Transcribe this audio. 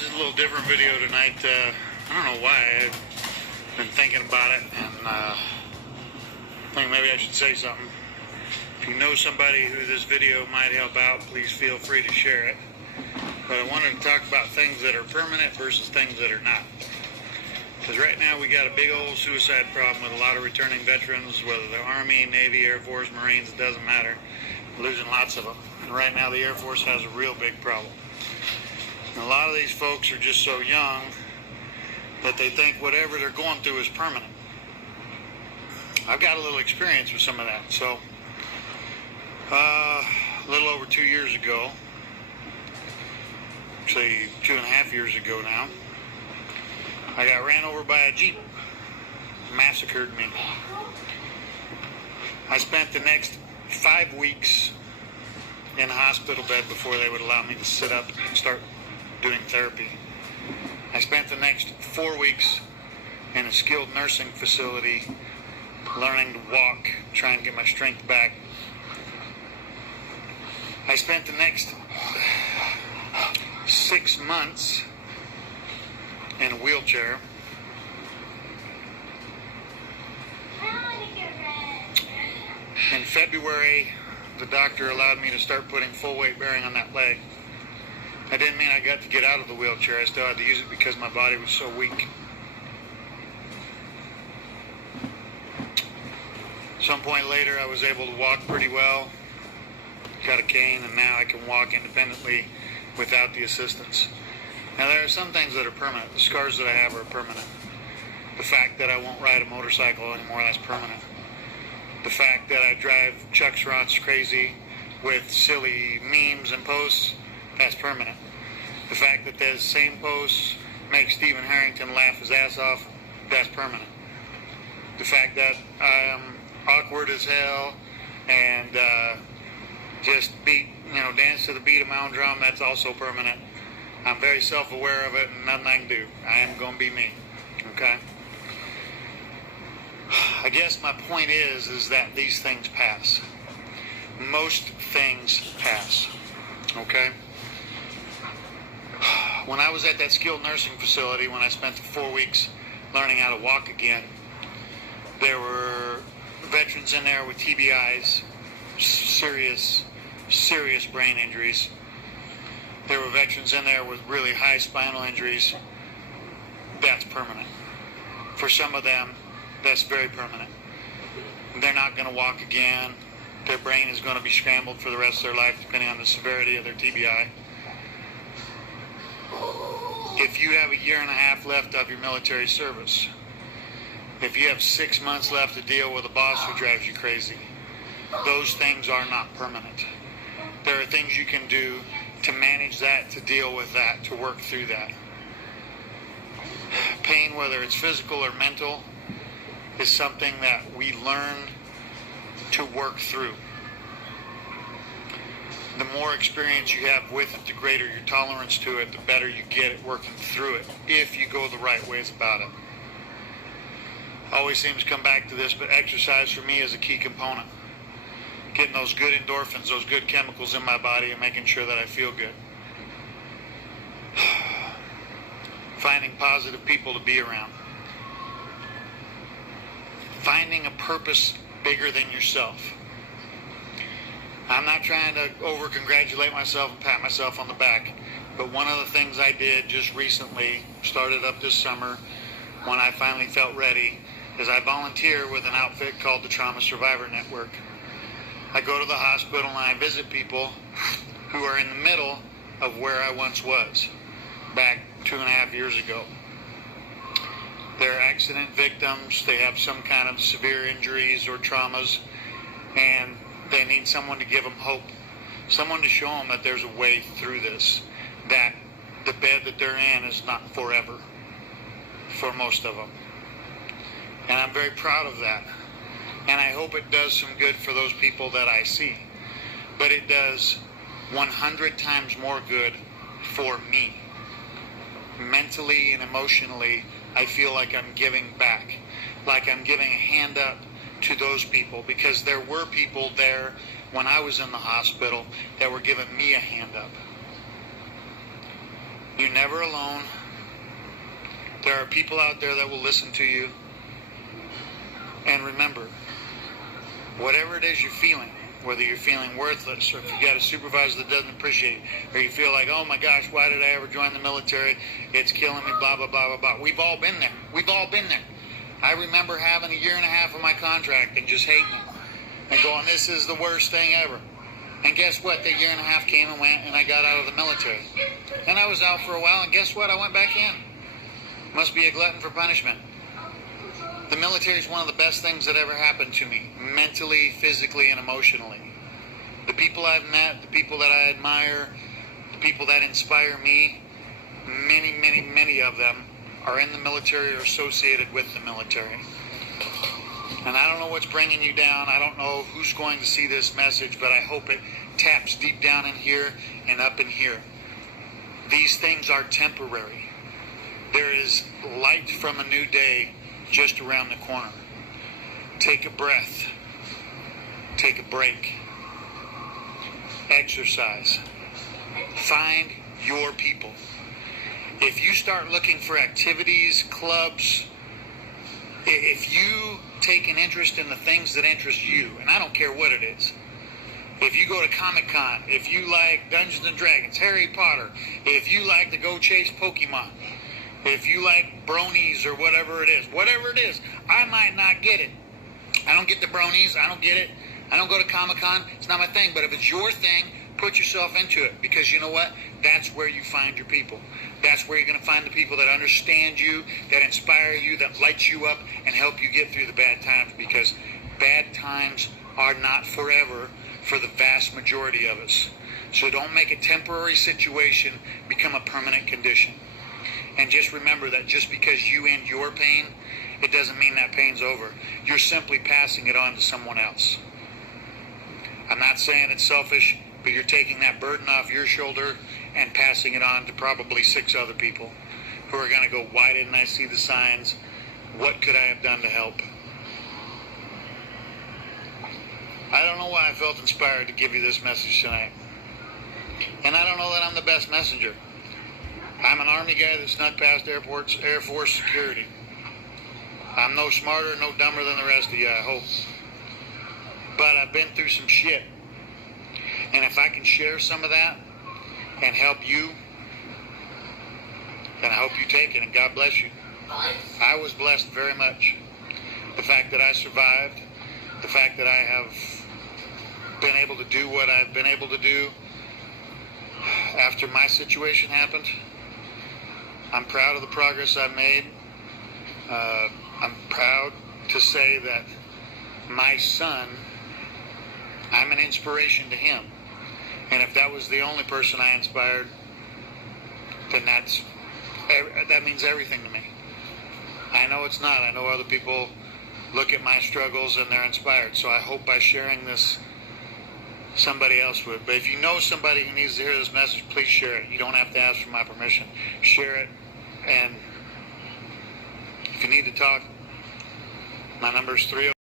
This is a little different video tonight. I don't know why. I've been thinking about it, and I think maybe I should say something. If you know somebody who this video might help out, please feel free to share it. But I wanted to talk about things that are permanent versus things that are not. Because right now we got a big old suicide problem with a lot of returning veterans, whether they're Army, Navy, Air Force, Marines, it doesn't matter. We're losing lots of them. And right now the Air Force has a real big problem. And a lot of these folks are just so young that they think whatever they're going through is permanent. I've got a little experience with some of that. So, a little over 2 years ago, actually 2.5 years ago now, I got ran over by a Jeep, massacred me. I spent the next 5 weeks in a hospital bed before they would allow me to sit up and start doing therapy. I spent the next 4 weeks in a skilled nursing facility learning to walk, trying to get my strength back. I spent the next 6 months in a wheelchair. In February, the doctor allowed me to start putting full weight bearing on that leg. That didn't mean I got to get out of the wheelchair. I still had to use it because my body was so weak. Some point later, I was able to walk pretty well, got a cane, and now I can walk independently without the assistance. Now, there are some things that are permanent. The scars that I have are permanent. The fact that I won't ride a motorcycle anymore, that's permanent. The fact that I drive Chuck Schrott's crazy with silly memes and posts, that's permanent. The fact that those same posts make Stephen Harrington laugh his ass off, that's permanent. The fact that I am awkward as hell and just dance to the beat of my own drum, that's also permanent. I'm very self-aware of it and nothing I can do. I am going to be me, okay? I guess my point is that these things pass. Most things pass, okay? When I was at that skilled nursing facility, when I spent the 4 weeks learning how to walk again, there were veterans in there with TBIs, serious brain injuries. There were veterans in there with really high spinal injuries. That's permanent. For some of them, that's very permanent. They're not going to walk again. Their brain is going to be scrambled for the rest of their life, depending on the severity of their TBI. If you have 1.5 years left of your military service, if you have 6 months left to deal with a boss who drives you crazy, those things are not permanent. There are things you can do to manage that, to deal with that, to work through that. Pain, whether it's physical or mental, is something that we learn to work through. The more experience you have with it, the greater your tolerance to it, the better you get at working through it, if you go the right ways about it. Always seems to come back to this, but exercise for me is a key component. Getting those good endorphins, those good chemicals in my body, and making sure that I feel good. Finding positive people to be around. Finding a purpose bigger than yourself. I'm not trying to over-congratulate myself and pat myself on the back, but one of the things I did just recently, started up this summer, when I finally felt ready, is I volunteer with an outfit called the Trauma Survivor Network. I go to the hospital and I visit people who are in the middle of where I once was, back 2.5 years ago. They're accident victims, they have some kind of severe injuries or traumas, and they need someone to give them hope, someone to show them that there's a way through this, that the bed that they're in is not forever, for most of them. And I'm very proud of that. And I hope it does some good for those people that I see. But it does 100 times more good for me. Mentally and emotionally, I feel like I'm giving back. Like I'm giving a hand up to those people. Because there were people there when I was in the hospital that were giving me a hand up. You're never alone. There are people out there that will listen to you. And remember, whatever it is you're feeling, whether you're feeling worthless, or if you got a supervisor that doesn't appreciate you, or you feel like, oh my gosh, why did I ever join the military? It's killing me, blah, blah, blah, blah, blah. We've all been there. We've all been there. I remember having 1.5 years of my contract and just hating it and going, this is the worst thing ever. And guess what? The 1.5 years came and went, and I got out of the military. And I was out for a while, and guess what? I went back in. Must be a glutton for punishment. The military is one of the best things that ever happened to me, mentally, physically, and emotionally. The people I've met, the people that I admire, the people that inspire me, many, many, many of them are in the military or associated with the military. And I don't know what's bringing you down. I don't know who's going to see this message, but I hope it taps deep down in here and up in here. These things are temporary. There is light from a new day just around the corner. Take a breath. Take a break. Exercise. Find your people. If you start looking for activities, clubs, if you take an interest in the things that interest you, and I don't care what it is. If you go to Comic-Con, if you like Dungeons and Dragons, Harry Potter, if you like to go chase Pokemon, if you like bronies or whatever it is, I might not get it. I don't get the bronies. I don't get it. I don't go to Comic-Con. It's not my thing. But if it's your thing, put yourself into it. Because you know what? That's where you find your people. That's where you're going to find the people that understand you, that inspire you, that light you up, and help you get through the bad times. Because bad times are not forever for the vast majority of us. So don't make a temporary situation become a permanent condition. And just remember that just because you end your pain, it doesn't mean that pain's over. You're simply passing it on to someone else. I'm not saying it's selfish, but you're taking that burden off your shoulder and passing it on to probably 6 other people who are going to go, why didn't I see the signs? What could I have done to help? I don't know why I felt inspired to give you this message tonight. And I don't know that I'm the best messenger. I'm an Army guy that snuck past Air Force security. I'm no smarter, no dumber than the rest of you, I hope. But I've been through some shit. And if I can share some of that and help you, then I hope you take it, and God bless you. I was blessed very much. The fact that I survived, the fact that I have been able to do what I've been able to do after my situation happened. I'm proud of the progress I've made. I'm proud to say that my son, I'm an inspiration to him. And if that was the only person I inspired, then that means everything to me. I know it's not. I know other people look at my struggles and they're inspired. So I hope by sharing this, somebody else would. But if you know somebody who needs to hear this message, please share it. You don't have to ask for my permission. Share it. And if you need to talk, my number is 303.